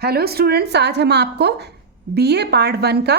Hello students, आज हम आपको बीए पार्ट 1 का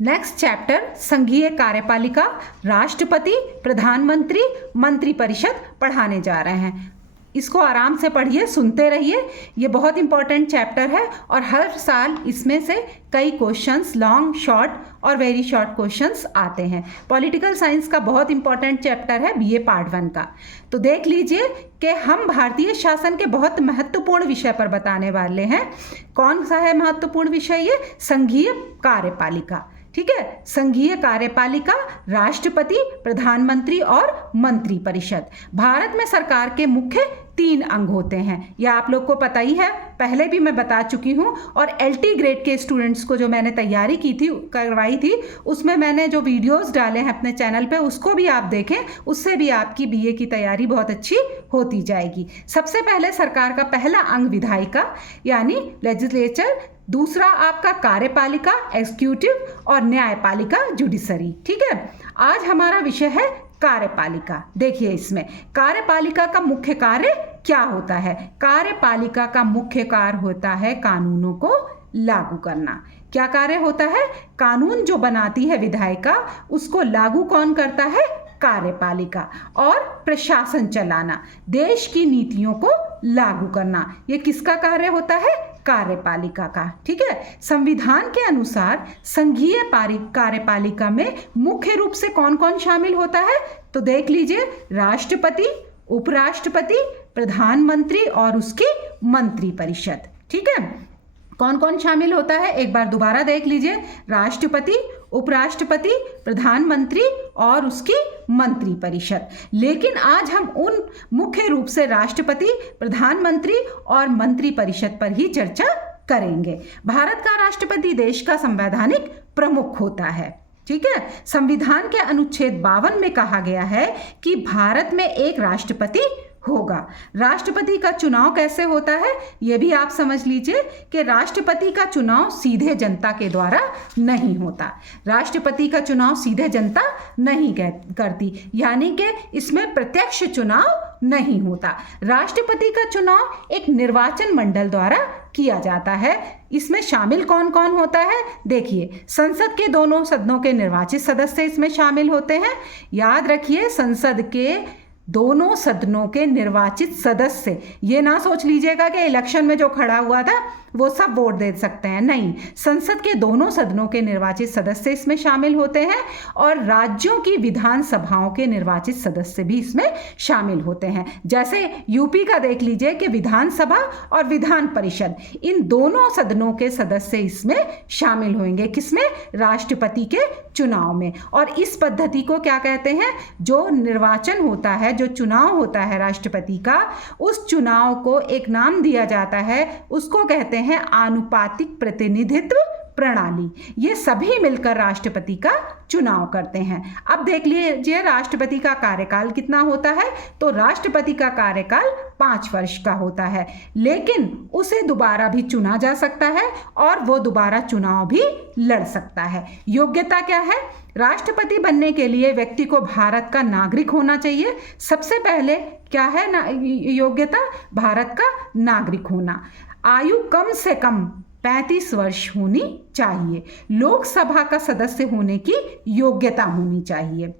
नेक्स्ट चैप्टर संघीय कार्यपालिका, राष्ट्रपति, प्रधानमंत्री, मंत्रिपरिषद पढ़ाने जा रहे हैं। इसको आराम से पढ़िए, सुनते रहिए। ये बहुत इंपॉर्टेंट चैप्टर है और हर साल इसमें से कई क्वेश्चंस, लॉन्ग, शॉर्ट और वेरी शॉर्ट क्वेश्चंस आते हैं। पॉलिटिकल साइंस का बहुत इंपॉर्टेंट चैप्टर है बीए पार्ट 1 का। तो देख लीजिए कि हम भारतीय शासन के बहुत महत्वपूर्ण विषय पर बताने वाले हैं। कौन सा है महत्वपूर्ण विषय? ये संघीय कार्यपालिका। ठीक है, संघीय कार्यपालिका, राष्ट्रपति, प्रधानमंत्री और मंत्रिपरिषद। भारत में सरकार के मुख्य 3 अंग होते हैं, यह आप लोग को पता ही है, पहले भी मैं बता चुकी हूँ। और एलटी ग्रेड के स्टूडेंट्स को जो मैंने तैयारी की थी, करवाई थी, उसमें मैंने जो वीडियोस डाले हैं अपने चैनल पे, उसको भी आप देखें, उससे भी आपकी बीए की तैयारी बहुत अच्छी होती जाएगी। सबसे पहले सरकार का पहला अंग विधायिका यानी लेजिस्लेचर, दूसरा आपका कार्यपालिका एग्जीक्यूटिव और न्यायपालिका जुडिशरी। ठीक है, आज हमारा विषय है कार्यपालिका। देखिए, इसमें कार्यपालिका का मुख्य कार्य क्या होता है? कार्यपालिका का मुख्य कार्य होता है कानूनों को लागू करना। क्या कार्य होता है? कानून जो बनाती है विधायिका, उसको लागू कौन करता है? कार्यपालिका। और प्रशासन चलाना, देश की नीतियों को लागू करना, ये किसका कार्य होता है? कार्यपालिका का। ठीक है, संविधान के अनुसार संघीय कार्यपालिका में मुख्य रूप से कौन कौन शामिल होता है? तो देख लीजिए, राष्ट्रपति, उपराष्ट्रपति, प्रधानमंत्री और उसकी मंत्रिपरिषद। ठीक है, कौन कौन शामिल होता है एक बार दोबारा देख लीजिए, राष्ट्रपति, उपराष्ट्रपति, प्रधानमंत्री और उसकी मंत्रिपरिषद। लेकिन आज हम उन मुख्य रूप से राष्ट्रपति, प्रधानमंत्री और मंत्रिपरिषद पर ही चर्चा करेंगे। भारत का राष्ट्रपति देश का संवैधानिक प्रमुख होता है। ठीक है, संविधान के अनुच्छेद 52 में कहा गया है कि भारत में एक राष्ट्रपति होगा। राष्ट्रपति का चुनाव कैसे होता है यह भी आप समझ लीजिए कि राष्ट्रपति का चुनाव सीधे जनता के द्वारा नहीं होता। राष्ट्रपति का चुनाव सीधे जनता नहीं करती, यानी कि इसमें प्रत्यक्ष चुनाव नहीं होता। राष्ट्रपति का चुनाव एक निर्वाचन मंडल द्वारा किया जाता है। इसमें शामिल कौन कौन होता है? देखिए, संसद के दोनों सदनों के निर्वाचित सदस्य इसमें शामिल होते हैं। याद रखिए, संसद के दोनों सदनों के निर्वाचित सदस्य। ये ना सोच लीजिएगा कि इलेक्शन में जो खड़ा हुआ था वो सब वोट दे सकते हैं, नहीं। संसद के दोनों सदनों के निर्वाचित सदस्य इसमें शामिल होते हैं और राज्यों की विधानसभाओं के निर्वाचित सदस्य भी इसमें शामिल होते हैं। जैसे यूपी का देख लीजिए कि विधानसभा और विधान परिषद, इन दोनों सदनों के सदस्य इसमें शामिल होंगे। किसमें? राष्ट्रपति के चुनाव में। और इस पद्धति को क्या कहते हैं? जो निर्वाचन होता है, जो चुनाव होता है राष्ट्रपति का, उस चुनाव को एक नाम दिया जाता है, उसको कहते हैं आनुपातिक प्रतिनिधित्व प्रणाली। ये सभी मिलकर राष्ट्रपति का चुनाव करते हैं। अब देख लीजिए, राष्ट्रपति का कार्यकाल कितना होता है? तो राष्ट्रपति का कार्यकाल 5 वर्ष का होता है, लेकिन उसे दोबारा भी चुना जा सकता है और वो दोबारा चुनाव भी लड़ सकता है। योग्यता क्या है? राष्ट्रपति बनने के लिए व्यक्ति को भारत का नागरिक होना चाहिए। सबसे पहले क्या है ना योग्यता? भारत का नागरिक होना। आयु कम से कम 35 वर्ष होनी चाहिए। लोकसभा का सदस्य होने की योग्यता होनी चाहिए।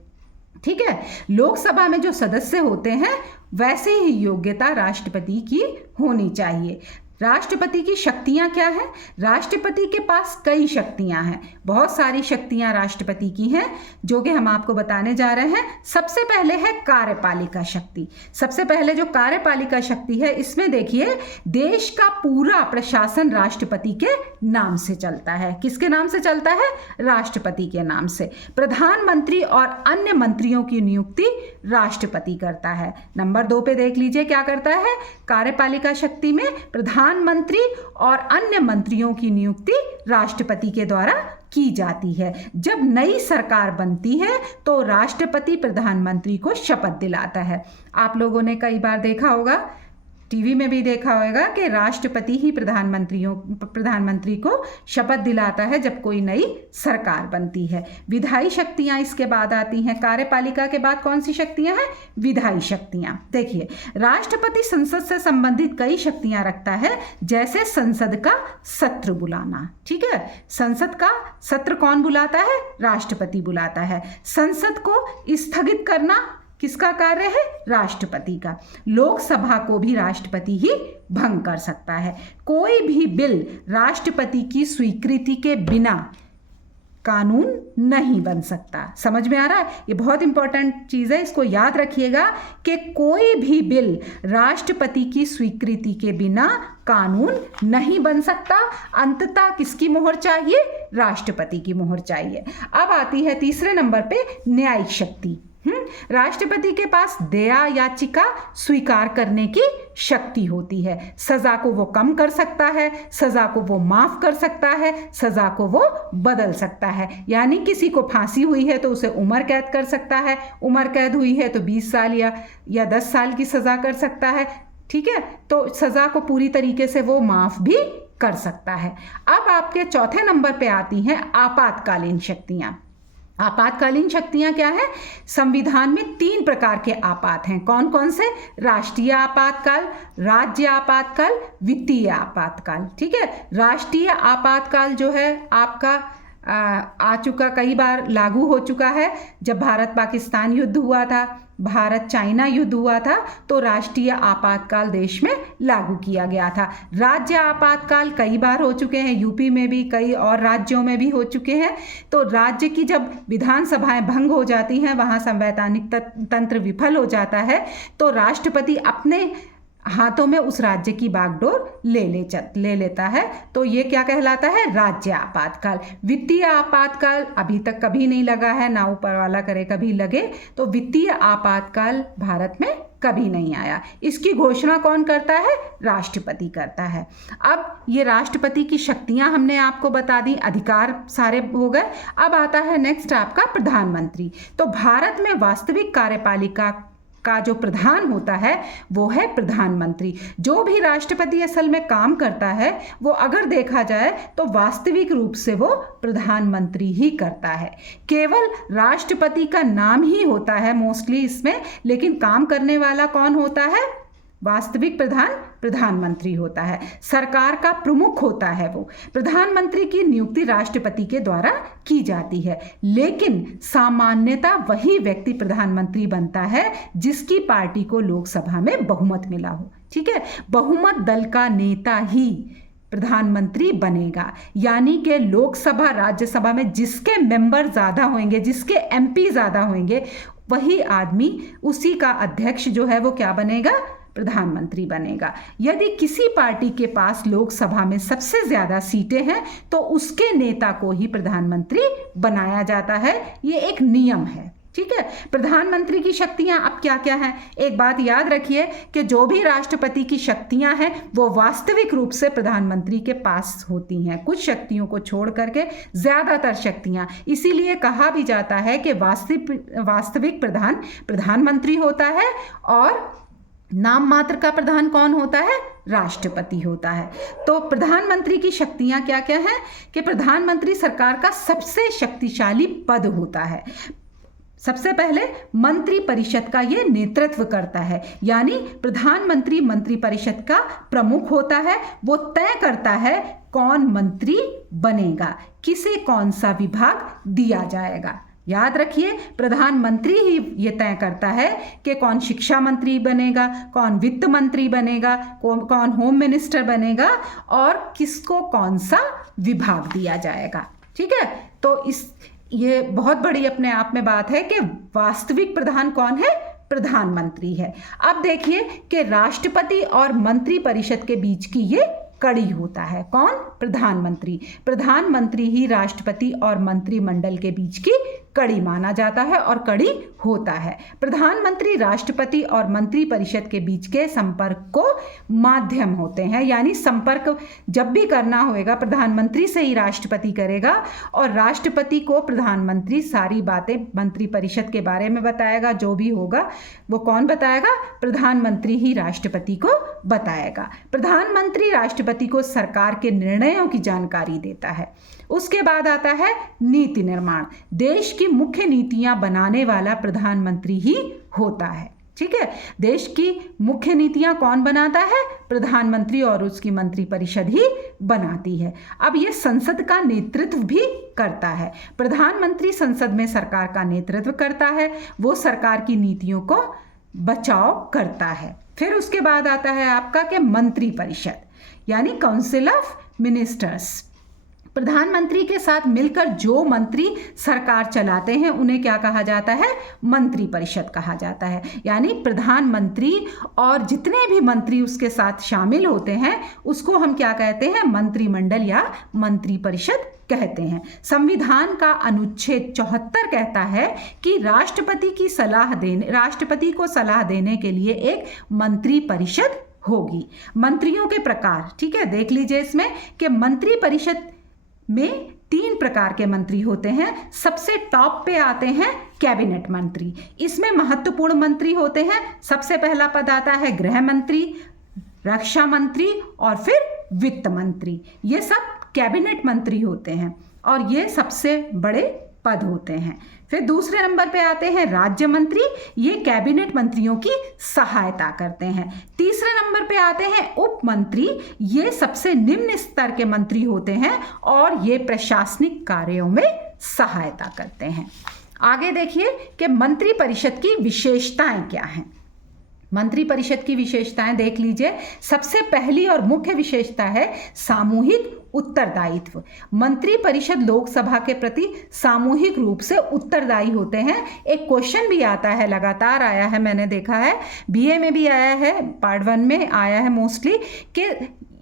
ठीक है, लोकसभा में जो सदस्य होते हैं वैसे ही योग्यता राष्ट्रपति की होनी चाहिए। राष्ट्रपति की शक्तियां क्या हैं? राष्ट्रपति के पास कई शक्तियां हैं, बहुत सारी शक्तियां राष्ट्रपति की हैं, जो कि हम आपको बताने जा रहे हैं। सबसे पहले है कार्यपालिका शक्ति। सबसे पहले जो कार्यपालिका शक्ति है, इसमें देखिए, देश का पूरा प्रशासन राष्ट्रपति के नाम से चलता है। किसके नाम से चलता है? राष्ट्रपति के नाम से। प्रधानमंत्री और अन्य मंत्रियों की नियुक्ति राष्ट्रपति करता है। नंबर 2 पे देख लीजिए क्या करता है? कार्यपालिका शक्ति में प्रधानमंत्री और अन्य मंत्रियों की नियुक्ति राष्ट्रपति के द्वारा की जाती है। जब नई सरकार बनती है तो राष्ट्रपति प्रधानमंत्री को शपथ दिलाता है। आप लोगों ने कई बार देखा होगा टीवी में भी देखा होगा कि राष्ट्रपति ही प्रधानमंत्री को शपथ दिलाता है जब कोई नई सरकार बनती है। विधायी शक्तियां इसके बाद आती हैं। कार्यपालिका के बाद कौन सी शक्तियां हैं? विधायी शक्तियां। देखिए, राष्ट्रपति संसद से संबंधित कई शक्तियां रखता है, जैसे संसद का सत्र बुलाना। ठीक है, संसद का सत्र कौन बुलाता है? राष्ट्रपति बुलाता है। संसद को स्थगित करना किसका कार्य है? राष्ट्रपति का। लोकसभा को भी राष्ट्रपति ही भंग कर सकता है। कोई भी बिल राष्ट्रपति की स्वीकृति के बिना कानून नहीं बन सकता। समझ में आ रहा है? ये बहुत इंपॉर्टेंट चीज़ है, इसको याद रखिएगा कि कोई भी बिल राष्ट्रपति की स्वीकृति के बिना कानून नहीं बन सकता। अंततः किसकी मोहर चाहिए? राष्ट्रपति की मोहर चाहिए। अब आती है तीसरे नंबर पे न्यायिक शक्ति। राष्ट्रपति के पास दया याचिका स्वीकार करने की शक्ति होती है। सजा को वो कम कर सकता है, सजा को वो माफ कर सकता है, सजा को वो बदल सकता है। यानी किसी को फांसी हुई है तो उसे उम्र कैद कर सकता है, उम्र कैद हुई है तो 20 साल या 10 साल की सजा कर सकता है। ठीक है, तो सजा को पूरी तरीके से वो माफ भी कर सकता है। अब आपके चौथे नंबर पे आती हैं आपातकालीन शक्तियां। आपातकालीन शक्तियां क्या है? संविधान में 3 प्रकार के आपात हैं। कौन कौन से? राष्ट्रीय आपातकाल, राज्य आपातकाल, वित्तीय आपातकाल। ठीक है, राष्ट्रीय आपातकाल जो है आपका आ चुका, कई बार लागू हो चुका है। जब भारत पाकिस्तान युद्ध हुआ था, भारत चाइना युद्ध हुआ था, तो राष्ट्रीय आपातकाल देश में लागू किया गया था। राज्य आपातकाल कई बार हो चुके हैं, यूपी में भी, कई और राज्यों में भी हो चुके हैं। तो राज्य की जब विधानसभाएं भंग हो जाती हैं, वहाँ संवैधानिक तंत्र विफल हो जाता है, तो राष्ट्रपति अपने हाथों में उस राज्य की बागडोर ले लेता है। तो ये क्या कहलाता है? राज्य आपातकाल। वित्तीय आपातकाल अभी तक कभी नहीं लगा है, ना ऊपर वाला करे कभी लगे। तो वित्तीय आपातकाल भारत में कभी नहीं आया। इसकी घोषणा कौन करता है? राष्ट्रपति करता है। अब ये राष्ट्रपति की शक्तियां हमने आपको बता दी, अधिकार सारे हो गए। अब आता है नेक्स्ट आपका प्रधानमंत्री। तो भारत में वास्तविक कार्यपालिका का जो प्रधान होता है वो है प्रधानमंत्री। जो भी राष्ट्रपति असल में काम करता है वो अगर देखा जाए तो वास्तविक रूप से वो प्रधानमंत्री ही करता है। केवल राष्ट्रपति का नाम ही होता है मोस्टली इसमें, लेकिन काम करने वाला कौन होता है? वास्तविक प्रधानमंत्री होता है। सरकार का प्रमुख होता है वो। प्रधानमंत्री की नियुक्ति राष्ट्रपति के द्वारा की जाती है, लेकिन सामान्यतः वही व्यक्ति प्रधानमंत्री बनता है जिसकी पार्टी को लोकसभा में बहुमत मिला हो। ठीक है, बहुमत दल का नेता ही प्रधानमंत्री बनेगा। यानी कि लोकसभा राज्यसभा में जिसके मेंबर ज़्यादा होंगे, जिसके एमपी ज़्यादा होंगे, वही आदमी, उसी का अध्यक्ष जो है वो क्या बनेगा? प्रधानमंत्री बनेगा। यदि किसी पार्टी के पास लोकसभा में सबसे ज्यादा सीटें हैं तो उसके नेता को ही प्रधानमंत्री बनाया जाता है। ये एक नियम है। ठीक है, प्रधानमंत्री की शक्तियां अब क्या क्या हैं? एक बात याद रखिए कि जो भी राष्ट्रपति की शक्तियां हैं वो वास्तविक रूप से प्रधानमंत्री के पास होती हैं, कुछ शक्तियों को छोड़ करके ज्यादातर शक्तियां। इसीलिए कहा भी जाता है कि वास्तविक प्रधानमंत्री होता है और नाम मात्र का प्रधान कौन होता है? राष्ट्रपति होता है। तो प्रधानमंत्री की शक्तियां क्या क्या हैं? कि प्रधानमंत्री सरकार का सबसे शक्तिशाली पद होता है। सबसे पहले मंत्री परिषद का ये नेतृत्व करता है, यानी प्रधानमंत्री मंत्री परिषद का प्रमुख होता है। वो तय करता है कौन मंत्री बनेगा, किसे कौन सा विभाग दिया जाएगा। याद रखिए, प्रधानमंत्री ही ये तय करता है कि कौन शिक्षा मंत्री बनेगा, कौन वित्त मंत्री बनेगा, कौन होम मिनिस्टर बनेगा और किसको कौन सा विभाग दिया जाएगा। ठीक है, तो ये बहुत बड़ी अपने आप में बात है कि वास्तविक प्रधान कौन है? प्रधानमंत्री है। अब देखिए कि राष्ट्रपति और मंत्री परिषद के बीच की ये कड़ी होता है। कौन? प्रधानमंत्री। प्रधानमंत्री ही राष्ट्रपति और मंत्रिमंडल के बीच की कड़ी माना जाता है और कड़ी होता है। प्रधानमंत्री राष्ट्रपति और मंत्रिपरिषद के बीच के संपर्क को माध्यम होते हैं, यानी संपर्क जब भी करना होगा प्रधानमंत्री से ही राष्ट्रपति करेगा और राष्ट्रपति को प्रधानमंत्री सारी बातें मंत्रिपरिषद के बारे में बताएगा। जो भी होगा वो कौन बताएगा? प्रधानमंत्री ही राष्ट्रपति को बताएगा। प्रधानमंत्री राष्ट्रपति को सरकार के निर्णयों की जानकारी देता है। उसके बाद आता है नीति निर्माण। देश की मुख्य नीतियां बनाने वाला प्रधानमंत्री ही होता है। ठीक है, देश की मुख्य नीतियां कौन बनाता है? प्रधानमंत्री और उसकी मंत्रिपरिषद ही बनाती है। अब ये संसद का नेतृत्व भी करता है। प्रधानमंत्री संसद में सरकार का नेतृत्व करता है, वो सरकार की नीतियों को बचाव करता है। फिर उसके बाद आता है आपका कि मंत्रिपरिषद, यानी काउंसिल ऑफ मिनिस्टर्स। प्रधानमंत्री के साथ मिलकर जो मंत्री सरकार चलाते हैं उन्हें क्या कहा जाता है? मंत्रिपरिषद कहा जाता है। यानी प्रधानमंत्री और जितने भी मंत्री उसके साथ शामिल होते हैं उसको हम क्या कहते हैं? मंत्रिमंडल या मंत्रिपरिषद कहते हैं। संविधान का अनुच्छेद 74 कहता है कि राष्ट्रपति को सलाह देने के लिए एक मंत्रिपरिषद होगी। मंत्रियों के प्रकार, ठीक है, देख लीजिए इसमें कि मंत्रिपरिषद में 3 प्रकार के मंत्री होते हैं। सबसे टॉप पे आते हैं कैबिनेट मंत्री। इसमें महत्वपूर्ण मंत्री होते हैं। सबसे पहला पद आता है गृह मंत्री, रक्षा मंत्री और फिर वित्त मंत्री। ये सब कैबिनेट मंत्री होते हैं और ये सबसे बड़े पद होते हैं। फिर दूसरे नंबर पे आते हैं राज्य मंत्री, ये कैबिनेट मंत्रियों की सहायता करते हैं। तीसरे नंबर पे आते हैं उप मंत्री, ये सबसे निम्न स्तर के मंत्री होते हैं और ये प्रशासनिक कार्यों में सहायता करते हैं। आगे देखिए कि मंत्रिपरिषद की विशेषताएं क्या हैं। मंत्रिपरिषद की विशेषताएं देख लीजिए। सबसे पहली और मुख्य विशेषता है सामूहिक उत्तरदायित्व। मंत्रिपरिषद लोकसभा के प्रति सामूहिक रूप से उत्तरदायी होते हैं। एक क्वेश्चन भी आता है, लगातार आया है, मैंने देखा है, बीए में भी आया है, पार्ट 1 में आया है मोस्टली, कि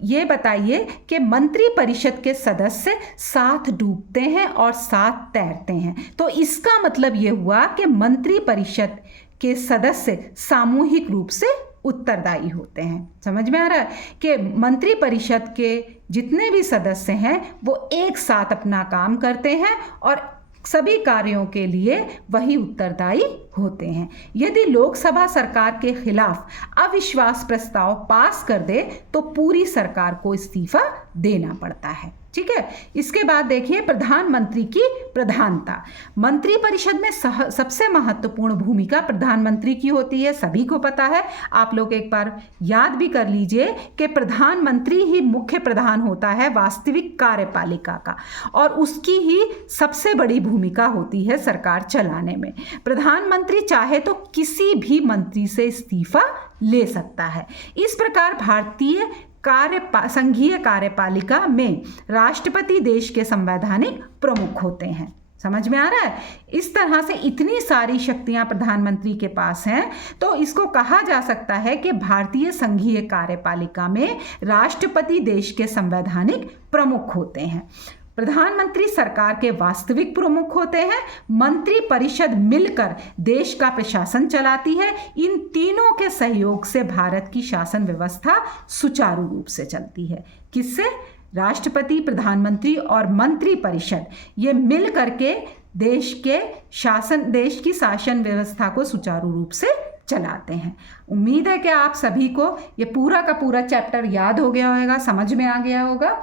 ये बताइए कि मंत्रिपरिषद के सदस्य साथ डूबते हैं और साथ तैरते हैं। तो इसका मतलब ये हुआ कि मंत्रिपरिषद के सदस्य सामूहिक रूप से उत्तरदायी होते हैं। समझ में आ रहा है कि मंत्रिपरिषद के जितने भी सदस्य हैं वो एक साथ अपना काम करते हैं और सभी कार्यों के लिए वही उत्तरदायी होते हैं। यदि लोकसभा सरकार के खिलाफ अविश्वास प्रस्ताव पास कर दे तो पूरी सरकार को इस्तीफा देना पड़ता है। ठीक है, इसके बाद देखिए प्रधानमंत्री की प्रधानता। मंत्रिपरिषद में सबसे महत्वपूर्ण भूमिका प्रधानमंत्री की होती है, सभी को पता है। आप लोग एक बार याद भी कर लीजिए कि प्रधानमंत्री ही मुख्य प्रधान होता है वास्तविक कार्यपालिका का और उसकी ही सबसे बड़ी भूमिका होती है सरकार चलाने में। प्रधानमंत्री चाहे तो किसी भी मंत्री से इस्तीफा ले सकता है। इस प्रकार भारतीय संघीय कार्यपालिका में राष्ट्रपति देश के संवैधानिक प्रमुख होते हैं। समझ में आ रहा है? इस तरह से इतनी सारी शक्तियां प्रधानमंत्री के पास हैं, तो इसको कहा जा सकता है कि भारतीय संघीय कार्यपालिका में राष्ट्रपति देश के संवैधानिक प्रमुख होते हैं। प्रधानमंत्री सरकार के वास्तविक प्रमुख होते हैं। मंत्रिपरिषद मिलकर देश का प्रशासन चलाती है। इन तीनों के सहयोग से भारत की शासन व्यवस्था सुचारू रूप से चलती है। किससे? राष्ट्रपति, प्रधानमंत्री और मंत्रिपरिषद ये मिल करके देश की शासन व्यवस्था को सुचारू रूप से चलाते हैं। उम्मीद है कि आप सभी को ये पूरा का पूरा चैप्टर याद हो गया होगा, समझ में आ गया होगा।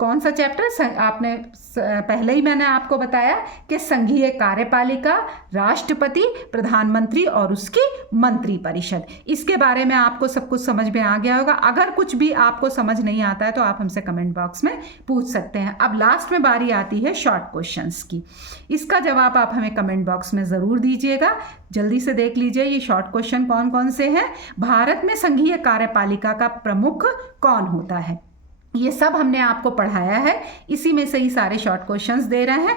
कौन सा चैप्टर? आपने पहले ही मैंने आपको बताया कि संघीय कार्यपालिका, राष्ट्रपति, प्रधानमंत्री और उसकी मंत्रिपरिषद, इसके बारे में आपको सब कुछ समझ में आ गया होगा। अगर कुछ भी आपको समझ नहीं आता है तो आप हमसे कमेंट बॉक्स में पूछ सकते हैं। अब लास्ट में बारी आती है शॉर्ट क्वेश्चंस की। इसका जवाब आप हमें कमेंट बॉक्स में ज़रूर दीजिएगा। जल्दी से देख लीजिए ये शॉर्ट क्वेश्चन कौन कौन से हैं। भारत में संघीय कार्यपालिका का प्रमुख कौन होता है? ये सब हमने आपको पढ़ाया है, इसी में से ही सारे शॉर्ट क्वेश्चंस दे रहे हैं।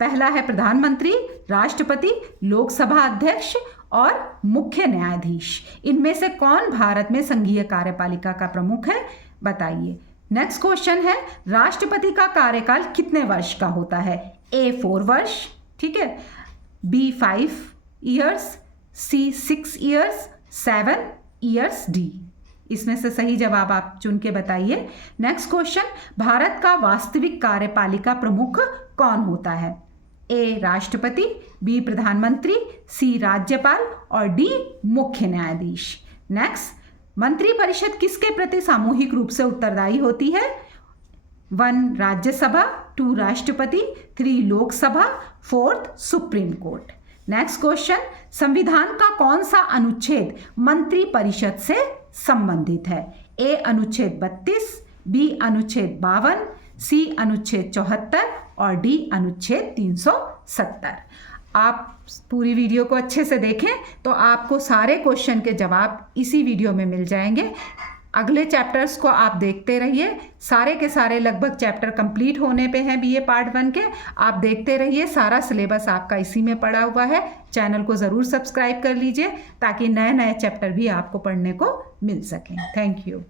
पहला है प्रधानमंत्री, राष्ट्रपति, लोकसभा अध्यक्ष और मुख्य न्यायाधीश। इनमें से कौन भारत में संघीय कार्यपालिका का प्रमुख है? बताइए। नेक्स्ट क्वेश्चन है राष्ट्रपति का कार्यकाल कितने वर्ष का होता है? A 4 वर्ष, ठीक है। बी 5 ईयर्स, सी 6 ईयर्स, 7 ईयर्स डी। इसमें से सही जवाब आप चुन के बताइए। नेक्स्ट क्वेश्चन, भारत का वास्तविक कार्यपालिका प्रमुख कौन होता है? ए राष्ट्रपति, बी प्रधानमंत्री, सी राज्यपाल और डी मुख्य न्यायाधीश। नेक्स्ट, मंत्रिपरिषद किसके प्रति सामूहिक रूप से उत्तरदायी होती है? 1 राज्यसभा, 2 राष्ट्रपति, 3 Lok Sabha, 4 supreme court. Next question, संविधान का कौन सा अनुच्छेद मंत्रिपरिषद से संबंधित है? ए अनुच्छेद 32, बी अनुच्छेद 52, सी अनुच्छेद 74 और डी अनुच्छेद 370। आप पूरी वीडियो को अच्छे से देखें तो आपको सारे क्वेश्चन के जवाब इसी वीडियो में मिल जाएंगे। अगले चैप्टर्स को आप देखते रहिए, सारे के सारे लगभग चैप्टर कंप्लीट होने पे हैं बीए पार्ट 1 के। आप देखते रहिए, सारा सिलेबस आपका इसी में पड़ा हुआ है। चैनल को ज़रूर सब्सक्राइब कर लीजिए ताकि नए नए चैप्टर भी आपको पढ़ने को मिल सकें। Thank you.